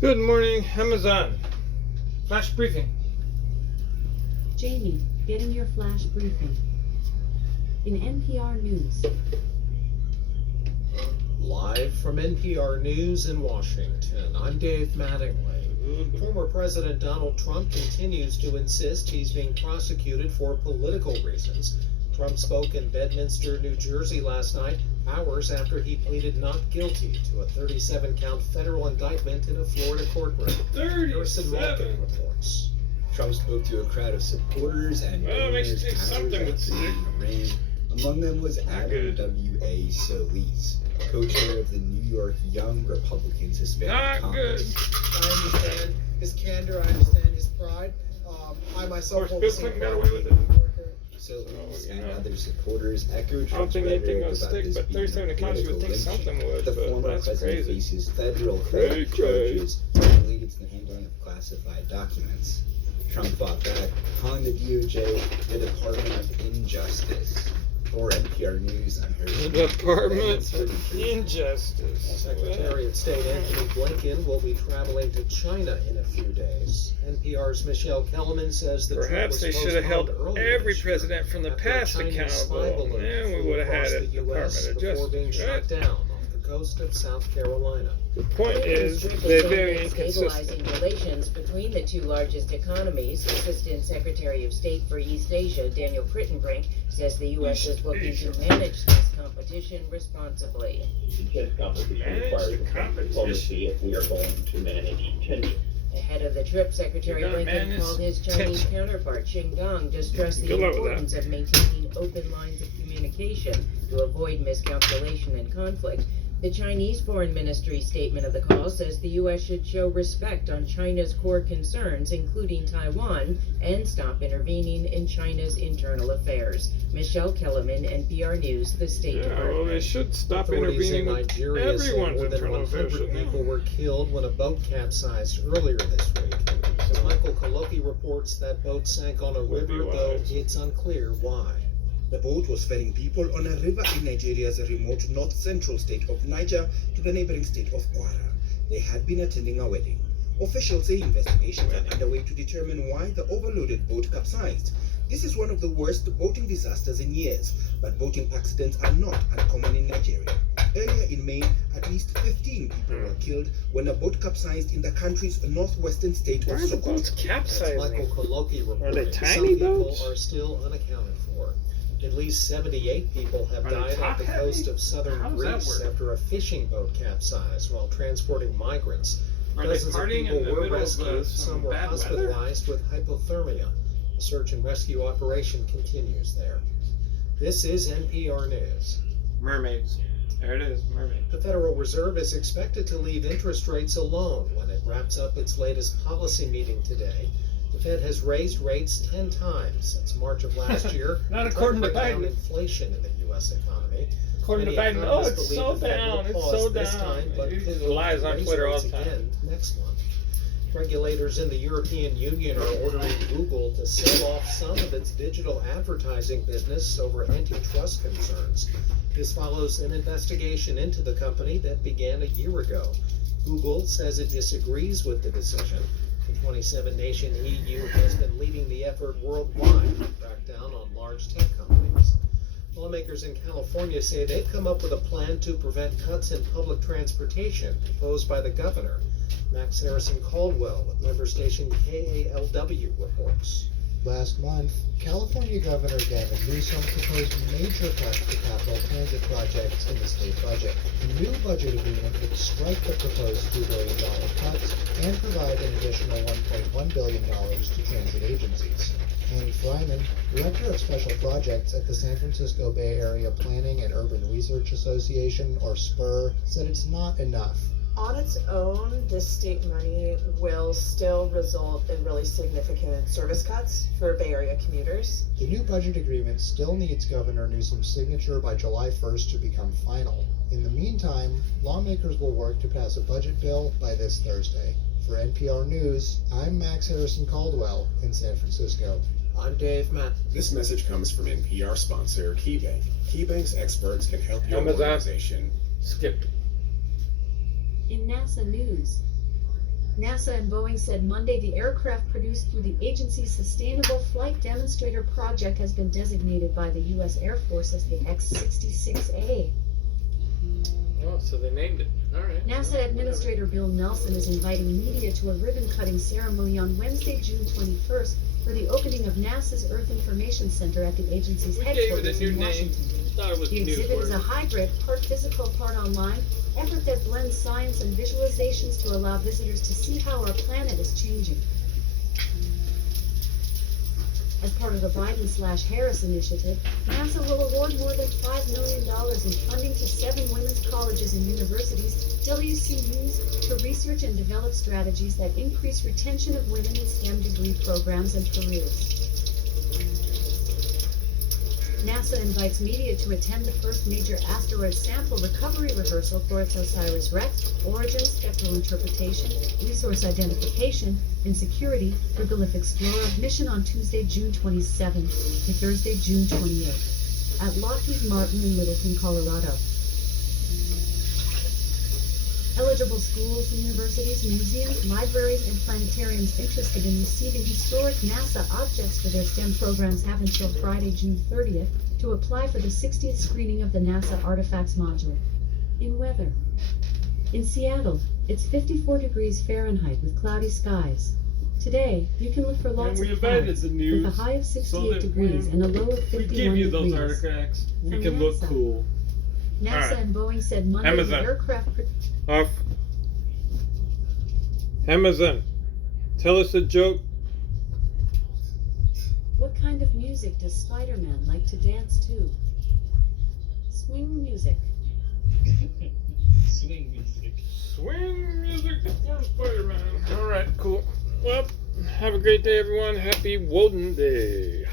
Good morning, Amazon. Flash briefing. Jamie, getting your flash briefing. In NPR News. Live from NPR News in Washington, I'm Dave Mattingly. Former President Donald Trump continues to insist he's being prosecuted for political reasons. Trump spoke in Bedminster, New Jersey last night, hours after he pleaded not guilty to a 37-count federal indictment in a Florida courtroom. 37. Reports. Trump spoke to a crowd of supporters and Makes you donors think hours something would after stick. he ran. Among them was Adam good. W.A. Solis, co-chair of the New York Young Republicans Hispanic Not good. Congress. I understand his candor. I understand his pride. I myself Of course, hold Bill the same Clinton got pride away with as a it. New Yorker. Solis you and know. other supporters echoed I don't Trump's think anything rhetoric will about stick, this but being 37 accounts you would think political something lynching. would, The but former that's president crazy. faces federal Crazy. charges related to the handling of classified documents. Trump fought back, calling the DOJ the Department of Injustice. For NPR News, I'm The heard. Department of Injustice. Secretary of State Anthony Blinken will be traveling to China in a few days. NPR's Michelle Kellerman says the trip Perhaps was they should have held postponed earlier every this year president from the after a past Chinese spy accountable, balloon and we flew would have had across a the US Department of before being Justice, shot right? down off the coast of South Carolina. The point is, Blinken's trip they're is very aimed at inconsistent. stabilizing relations between the two largest economies. Assistant Secretary of State for East Asia, Daniel Crittenbrink, says the U.S. is looking to manage this competition responsibly. Intense competition Manage requires the a competition. diplomacy if we are going to manage tension. Ahead of the trip, Secretary You gotta Blinken manage called his Chinese tension. counterpart, Qin Gang, to stress the Good luck with importance of maintaining open lines of communication to avoid miscalculation and conflict. The Chinese Foreign Ministry statement of the call says the U.S. should show respect on China's core concerns, including Taiwan, and stop intervening in China's internal affairs. Michelle Kellerman, NPR News, the State Yeah, well, Department. they should stop Authorities in intervening with Nigeria say everyone's more than internal affairs. 100 people were killed when a boat capsized earlier this week. Michael Koloki reports that boat sank on a Would be river, though wise. it's unclear why. The boat was ferrying people on a river in Nigeria's remote north-central state of Niger to the neighboring state of Kwara. They had been attending a wedding. Officials say investigations are underway to determine why the overloaded boat capsized. This is one of the worst boating disasters in years, but boating accidents are not uncommon in Nigeria. Earlier in May, at least 15 people were killed when a boat capsized in the country's northwestern state Why of are the Sokoto. boats That's capsizing? Michael Koloki reporting. tiny Some people boats? are still unaccounted for. At least 78 people have Are they died off the top-heavy? coast of southern How does that Greece work? after a fishing boat capsized while transporting migrants. Are they Dozens of partying people in the were middle of rescued. some Some were bad weather? hospitalized with hypothermia. The search and rescue operation continues there. This is NPR News. Mermaids. There it is, mermaid. The Federal Reserve is expected to leave interest rates alone when it wraps up its latest policy meeting today. The Fed has raised rates 10 times since March of last year. Not to according to bring down Biden. inflation in the U.S. economy. According to Many Biden, oh, economists it's believe so the Fed will down, it's pause so this down. time, but He could lies on raise Twitter all rates the time. again next month. Regulators in the European Union are ordering Google to sell off some of its digital advertising business over antitrust concerns. This follows an investigation into the company that began a year ago. Google says it disagrees with the decision. The 27-nation EU has been leading the effort worldwide to crack down on large tech companies. Lawmakers in California say they've come up with a plan to prevent cuts in public transportation proposed by the governor. Max Harrison Caldwell with member station KALW reports. Last month, California Governor Gavin Newsom proposed major cuts to capital transit projects in the state budget. The new budget agreement would strike the proposed $2 billion cuts and provide an additional $1.1 billion to transit agencies. Annie Fryman, Director of Special Projects at the San Francisco Bay Area Planning and Urban Research Association, or SPUR, said it's not enough. On its own, this state money will still result in really significant service cuts for Bay Area commuters. The new budget agreement still needs Governor Newsom's signature by July 1st to become final. In the meantime, lawmakers will work to pass a budget bill by this Thursday. For NPR News, I'm Max Harrison Caldwell in San Francisco. I'm Dave Matt. This message comes from NPR sponsor KeyBank. KeyBank's experts can help your Amazon. organization. Skip. In NASA News. NASA and Boeing said Monday the aircraft produced through the agency's Sustainable Flight Demonstrator Project has been designated by the U.S. Air Force as the X-66A. Oh, so they named it. All right. NASA Administrator Bill Nelson is inviting media to a ribbon-cutting ceremony on Wednesday, June 21st, for the opening of NASA's Earth Information Center at the agency's We gave it headquarters a new in name. Washington. Thought it was The exhibit is a newsworthy. hybrid, part physical, part online, effort that blends science and visualizations to allow visitors to see how our planet is changing. As part of the Biden/Harris initiative, NASA will award more than $5 million in funding to 7 women's colleges and universities, WCUs, to research and develop strategies that increase retention of women in STEM degree programs and careers. NASA invites media to attend the first major asteroid sample recovery rehearsal for its OSIRIS-REx, origin, spectral interpretation, resource identification, and security regolith Explorer mission on Tuesday, June 27th to Thursday, June 28th at Lockheed Martin in Littleton, Colorado. Eligible schools, universities, museums, libraries, and planetariums interested in receiving historic NASA objects for their STEM programs have until Friday, June 30th to apply for the 60th screening of the NASA Artifacts module. In weather. In Seattle, it's 54 degrees Fahrenheit with cloudy skies. Today, you can look for lots we of invited clouds the with news a high of so 68 that degrees and a low of We 51 give you those degrees. artifacts. We From can look NASA. cool. NASA Alright. and Boeing said Monday Amazon. the aircraft Off. Amazon, tell us a joke. What kind of music does Spider-Man like to dance to? Swing music. Swing music. Swing music for Spider-Man. All right, cool. Well, have a great day, everyone. Happy Woden Day.